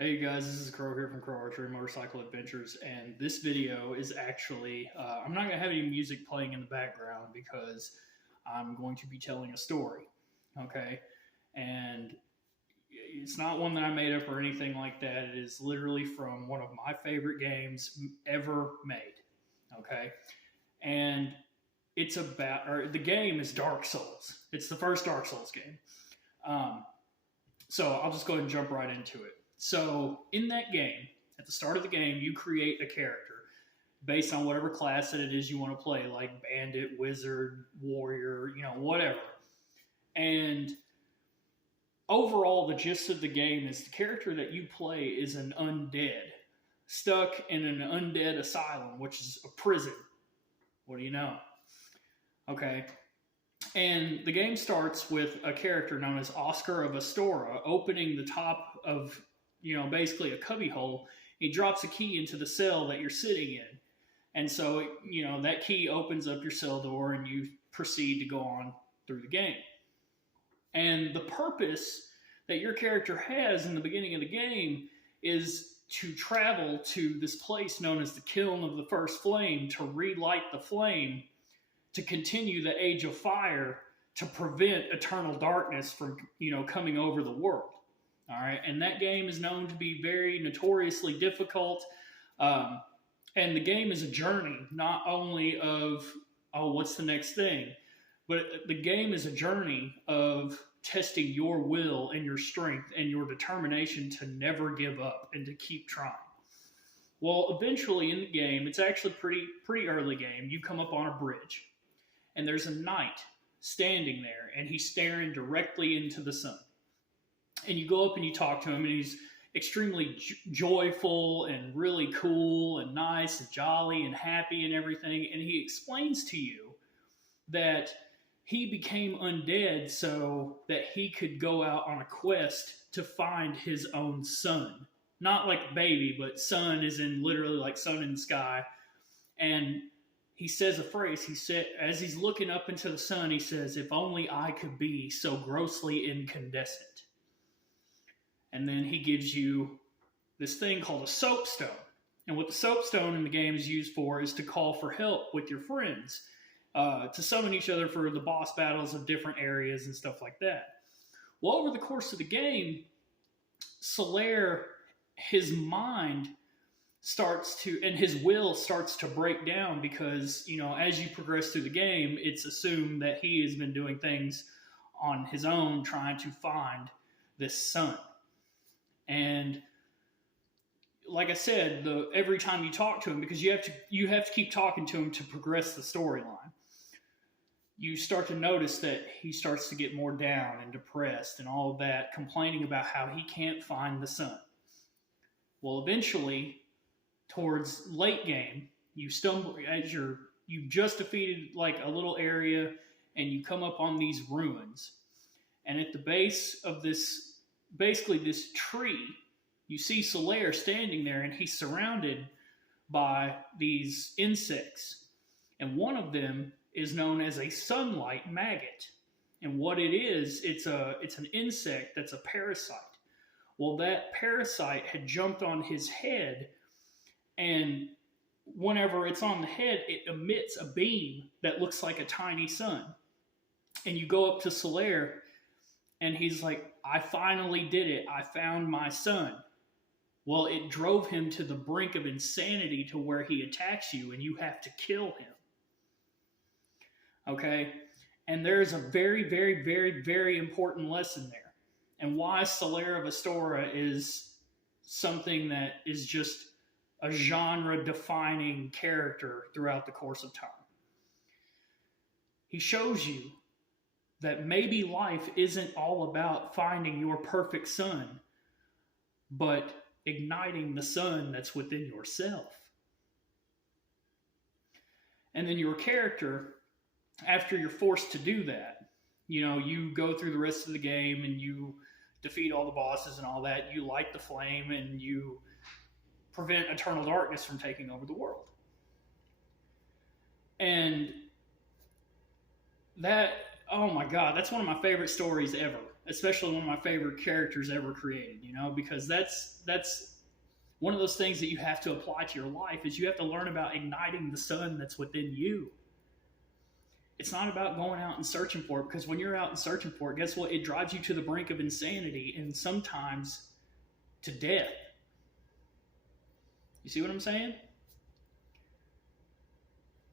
Hey guys, this is Crow here from Crow Archery Motorcycle Adventures, and this video is actually, I'm not going to have any music playing in the background because I'm going to be telling a story, okay? And it's not one that I made up or anything like that. It is literally from one of my favorite games ever made, okay? And the game is Dark Souls. It's the first Dark Souls game. So I'll just go ahead and jump right into it. So in that game, at the start of the game, you create a character based on whatever class that it is you want to play, like bandit, wizard, warrior, whatever. And overall, the gist of the game is the character that you play is an undead, stuck in an undead asylum, which is a prison. What do you know? Okay. And the game starts with a character known as Solaire of Astora opening the top of basically a cubbyhole. He drops a key into the cell that you're sitting in. And so, that key opens up your cell door and you proceed to go on through the game. And the purpose that your character has in the beginning of the game is to travel to this place known as the Kiln of the First Flame to relight the flame, to continue the Age of Fire, to prevent eternal darkness from, coming over the world. All right, and that game is known to be very notoriously difficult. And the game is a journey, not only of, what's the next thing? But the game is a journey of testing your will and your strength and your determination to never give up and to keep trying. Well, eventually in the game, it's actually pretty early game, you come up on a bridge. And there's a knight standing there, and he's staring directly into the sun. And you go up and you talk to him, and he's extremely joyful and really cool and nice and jolly and happy and everything. And he explains to you that he became undead so that he could go out on a quest to find his own son. Not like baby, but son is in literally like sun in the sky. And he says a phrase. He said, as he's looking up into the sun, he says, "If only I could be so grossly incandescent." And then he gives you this thing called a soapstone. And what the soapstone in the game is used for is to call for help with your friends, to summon each other for the boss battles of different areas and stuff like that. Well, over the course of the game, Solaire, his mind starts to, and his will starts to break down because, as you progress through the game, it's assumed that he has been doing things on his own, trying to find this son. And like I said, every time you talk to him, because you have to keep talking to him to progress the storyline, you start to notice that he starts to get more down and depressed and all of that, complaining about how he can't find the son. Well, eventually, towards late game, you stumble as you've just defeated like a little area, and you come up on these ruins. And at the base of this tree, you see Solaire standing there, and he's surrounded by these insects. And one of them is known as a sunlight maggot. And what it is, it's an insect that's a parasite. Well, that parasite had jumped on his head, and whenever it's on the head, it emits a beam that looks like a tiny sun. And you go up to Solaire, and he's like, "I finally did it. I found my son." Well, it drove him to the brink of insanity to where he attacks you and you have to kill him. Okay? And there's a very, very, very, very important lesson there. And why Solaire of Astora is something that is just a genre-defining character throughout the course of time. He shows you that maybe life isn't all about finding your perfect son, but igniting the sun that's within yourself. And then your character, after you're forced to do that, you go through the rest of the game and you defeat all the bosses and all that, you light the flame and you prevent eternal darkness from taking over the world. And that, oh my God, that's one of my favorite stories ever. especially one of my favorite characters ever created, you know, because that's one of those things that you have to apply to your life is you have to learn about igniting the sun that's within you. It's not about going out and searching for it, because when you're out and searching for it, guess what? It drives you to the brink of insanity and sometimes to death. You see what I'm saying?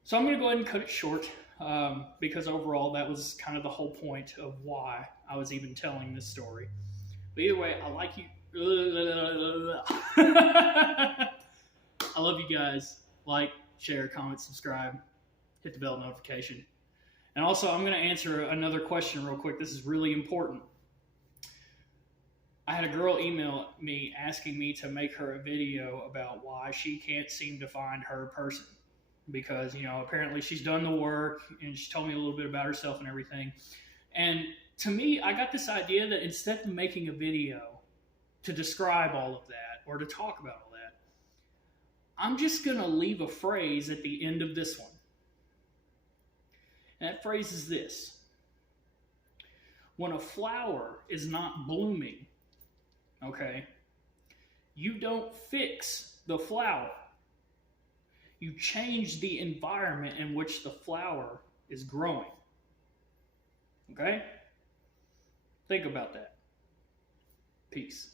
So I'm going to go ahead and cut it short because overall that was kind of the whole point of why I was even telling this story. But either way, I like you. I love you guys. Like, share, comment, subscribe, hit the bell notification. And also, I'm going to answer another question real quick. This is really important. I had a girl email me asking me to make her a video about why she can't seem to find her person. Because, you know, apparently she's done the work and she told me a little bit about herself and everything. And to me, I got this idea that instead of making a video to describe all of that or to talk about all that, I'm just going to leave a phrase at the end of this one. And that phrase is this: when a flower is not blooming, okay, you don't fix the flower. You change the environment in which the flower is growing. Okay? Think about that. Peace.